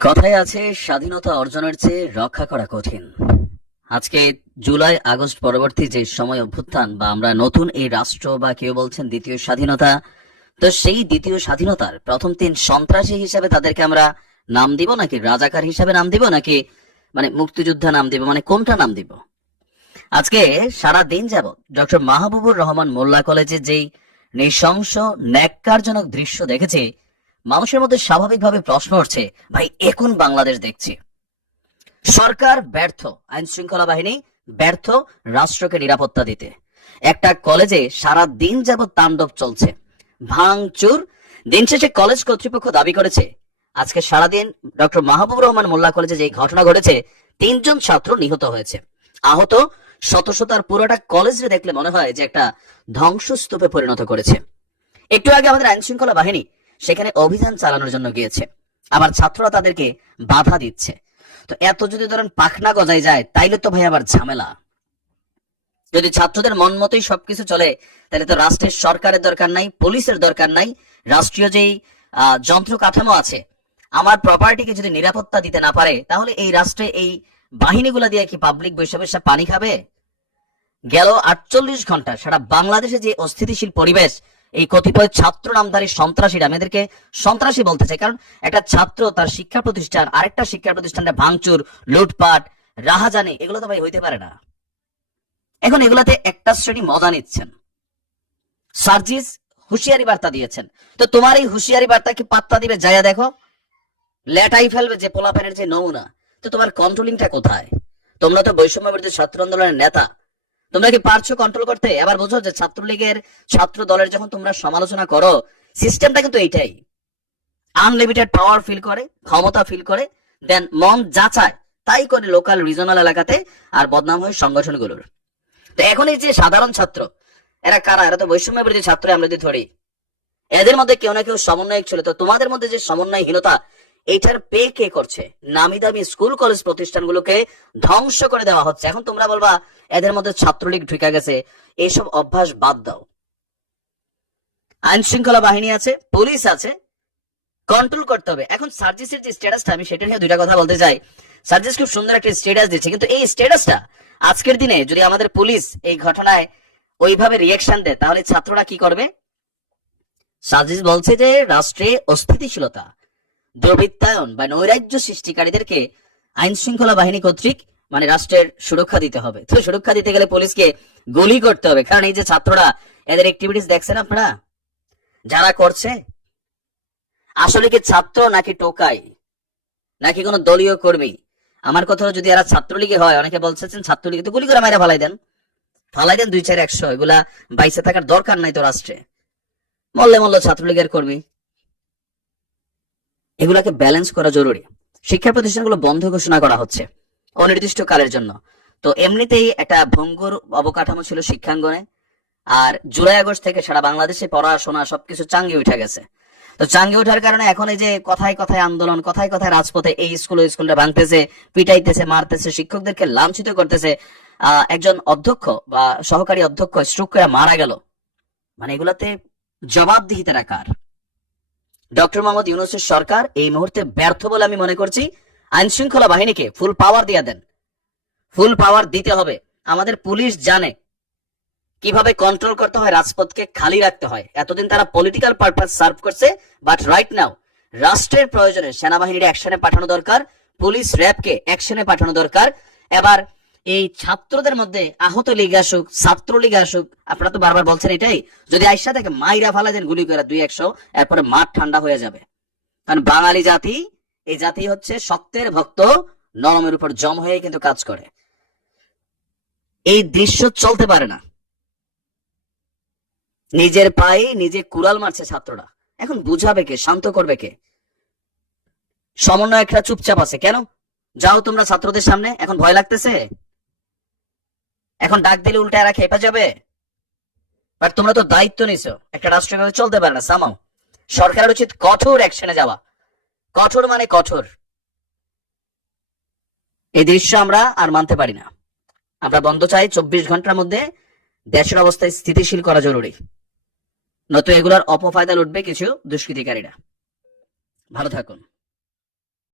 কথায় আছে, স্বাধীনতা অর্জনের চেয়ে রক্ষা করা কঠিন। আজকে জুলাই, আগস্ট পরবর্তী যে সময় অভ্যুত্থান বা আমরা নতুন এই রাষ্ট্র বা কেউ বলছেন দ্বিতীয় স্বাধীনতা, তো সেই দ্বিতীয় স্বাধীনতার প্রথম তিন সন্ত্রাসী হিসাবে তাদেরকে আমরা নাম দিব নাকি রাজাকার হিসাবে নাম দিব নাকি মানে মুক্তিযোদ্ধা নাম দিব মানে কোনটা নাম দিব? আজকে সারা দিন যাব ডক্টর মাহবুবুর রহমান মোল্লা কলেজে যেই নৃশংস, ন্যাক্কারজনক দৃশ্য দেখেছে মানুষের মধ্যে স্বাভাবিকভাবে প্রশ্ন উঠছে, ভাই এখন বাংলাদেশ দেখছি? সরকার ব্যর্থ আইন শৃঙ্খলা বাহিনী ব্যর্থ রাষ্ট্রকে নিরাপত্তা দিতে। একটা কলেজে সারা দিন যাবৎ তাণ্ডব চলছে। ভাঙচুর। দিন শেষে কলেজ কর্তৃপক্ষ দাবি করেছে, আজকে সারাদিন ডক্টর মাহবুব রহমান মোল্লা কলেজে যে ঘটনা ঘটেছে, তিনজন ছাত্র নিহত হয়েছে। আহত শত শতার পুরোটা কলেজে দেখলে মনে হয় যে একটা ধ্বংসস্তূপে পরিণত করেছে। একটু আগে আমাদের আইন শৃঙ্খলা বাহিনী সেখানে অভিযান চালানোর জন্য গিয়েছে। আবার ছাত্ররা তাদেরকে বাধা দিচ্ছে। তো এত যদি ধরেন পাখনা গজায় যায়, তাইলে তো ভাই আবার ঝামেলা। যদি ছাত্রদের মন মতোই সবকিছু চলে তাহলে তো রাষ্ট্রের সরকারের দরকার নাই, পুলিশের দরকার নাই, রাষ্ট্রীয় যেই যন্ত্র কাঠামো আছে, আমার প্রপার্টিকে যদি নিরাপত্তা দিতে না পারে, তাহলে এই রাষ্ট্রে এই বাহিনীগুলো দিয়ে কি পাবলিক বৈশা বৈশা পানি খাবে? গেল আটচল্লিশ ঘণ্টা, সারা বাংলাদেশে যে অস্থিতিশীল পরিবেশ এই কতিপয় ছাত্র নামধারী সন্ত্রাসীরা আমি এদেরকে সন্ত্রাসী বলতে চাই কারণ একটা ছাত্র তার শিক্ষা প্রতিষ্ঠান, আরেকটা শিক্ষা প্রতিষ্ঠানে ভাঙচুর, লুটপাট, রাহাজানি, এগুলো তো ভাই হইতে পারে না। এখন এগুলাতে একটা শ্রেণি মজা নিচ্ছেন। সার্জিস হুঁশিয়ারি বার্তা দিয়েছেন। তো তোমার এই হুঁশিয়ারি বার্তা কি পাত্তা দিবে? যায়া দেখো। লেটাই ফেলবে যে পোলাপেনের যে নমুনা। তো তোমার কন্ট্রোলিংটা কোথায়? তোমরা তো বৈষম্য বিরোধী ছাত্র আন্দোলনের নেতা। তোমরা কি পারছ কন্ট্রোল করতে? আবার বুঝো যে ছাত্রলীগের ছাত্র দলের যখন তোমরা সমালোচনা করো সিস্টেমটা কিন্তু এইটাই। আনলিমিটেড পাওয়ার ফিল করে, ক্ষমতা ফিল করে দেন মন যাচায় তাই করে লোকাল রিজনাল এলাকাতে আর বদনাম হয় সংগঠনগুলোর। তো এখন এই যে সাধারণ ছাত্র, এরা কারা? এরা তো বৈষম্য বিরোধী ছাত্র আমরা যদি ধরি। এদের মধ্যে কেউ না কেউ সমন্বয়ক ছিল। তো তোমাদের মধ্যে যে সমন্বয়হীনতা এইটার পে কে করছে? নামি দামি স্কুল কলেজ প্রতিষ্ঠানগুলোকে ধ্বংস করে দেওয়া হচ্ছে। এখন তোমরা বলবা, এদের মধ্যে ছাত্রলীগ ঢুকে গেছে। এইসব অভ্যাস বাদ দাও। আইন শৃঙ্খলা বাহিনী আছে, পুলিশ আছে কন্ট্রোল করতে হবে। এখন সার্জিসের যে স্ট্যাটাসটা আমি সেটা নিয়ে দুইটা কথা বলতে চাই। সার্জিস খুব সুন্দর একটা স্ট্যাটাস দিচ্ছে, কিন্তু এই স্ট্যাটাসটা আজকের দিনে যদি আমাদের পুলিশ এই ঘটনায় ওইভাবে রিয়াকশন দেয়, তাহলে ছাত্ররা কি করবে? সার্জিস বলছে যে, রাষ্ট্রে অস্থিতিশীলতা। দুর্বৃত্তায়ন বা নৈরাজ্য সৃষ্টিকারীদেরকে আইন শৃঙ্খলা বাহিনী কর্তৃক মানে রাষ্ট্রের সুরক্ষা দিতে হবে। তো সুরক্ষা দিতে গেলে পুলিশকে গুলি করতে হবে। কারণ এই যে ছাত্ররা, এদের অ্যাক্টিভিটিস দেখছেন আপনারা? যারা করছে? আসলে কি ছাত্র নাকি টোকাই? নাকি কোনো দলীয় কর্মী? আমার কথা যদি এরা ছাত্রলীগে হয়, অনেকে বলছেন ছাত্রলীগে তো গুলি করে মাইরা ফালাই দেন। ফালাই দেন দুই চার একশো, এগুলা বাইসে থাকার দরকার নাই তো রাষ্ট্রে। মল্লে মল্ল ছাত্রলীগের কর্মী। এগুলাকে ব্যালেন্স করা জরুরি। শিক্ষা প্রতিষ্ঠানগুলো বন্ধ ঘোষণা করা হচ্ছে অনির্দিষ্ট কালের জন্য। তো এমনিতেই একটা ভঙ্গুর অবকাঠামো ছিল শিক্ষাঙ্গনে, আর জুলাই আগস্ট থেকে সারা বাংলাদেশে পড়াশোনা সবকিছু চাঙ্গে উঠে গেছে। তো চাঙ্গে ওঠার কারণে এখন এই যে কথায় কথায় আন্দোলন, কথায় কথায় রাজপথে এই স্কুল ওই স্কুলটা ভাঙতেছে, পিটাইতেছে, মারতেছে, শিক্ষকদেরকে লাঞ্ছিত করতেছে একজন অধ্যক্ষ বা সহকারী অধ্যক্ষ স্ট্রোক করে মারা গেল। মানে এগুলাতে জবাবদিহিতারা কার? ডক্টর মোহাম্মদ ইউনুসের সরকার এই মুহূর্তে ব্যর্থ বলে আমি মনে করছি। আইন শৃঙ্খলা বাহিনীকে ফুল পাওয়ার দিয়ে দেন। ফুল পাওয়ার দিতে হবে। আমাদের পুলিশ জানে কীভাবে কন্ট্রোল করতে হয়, রাজপথকে খালি রাখতে হয়। এতদিন তারা পলিটিক্যাল পারপাস সার্ভ করছে বাট রাইট নাও রাষ্ট্রের প্রয়োজনে সেনাবাহিনীর অ্যাকশনে পাঠানো দরকার, পুলিশ র্যাবকে অ্যাকশনে পাঠানো দরকার। এবার এই ছাত্রদের মধ্যে আহত লীগ আসুক ছাত্র লীগ আসুক, আপনারা তো বারবার বলছেন এটাই, যদি আইসা থেকে মাইরা ফালা দেন গুলি করে দুই একশো, এরপরে মাঠ ঠান্ডা হয়ে যাবে। কারণ বাঙালি জাতি, এই জাতি হচ্ছে সত্যের ভক্ত, নরমের উপর জম হয়ে কিন্তু কাজ করে। এই দৃশ্য চলতে পারে না। নিজের পায়ে নিজে কুড়াল মারছে ছাত্ররা। এখন বুঝাবে কে, শান্ত করবে কে? সমন্বয় একটা চুপচাপ আছে। কেন? যাও তোমরা ছাত্রদের সামনে, এখন ভয় লাগতেছে? এখন ডাক দিলে উল্টে এরা খেপে যাবে? বাট তোমরা তো দায়িত্ব নিছো। একটা রাষ্ট্র এভাবে চলতে পারে না, সামাও। সরকারের উচিত কঠোর অ্যাকশনে যাওয়া। কঠোর মানে কঠোর। এই দৃশ্য আমরা আর মানতে পারি না। আমরা বন্ধ চাই চব্বিশ ঘণ্টার মধ্যে দেশের অবস্থায় স্থিতিশীল করা জরুরি। নয়তো এগুলার অপফায়দা লুটবে কিছু দুষ্কৃতিকারীরা। ভালো থাকুন।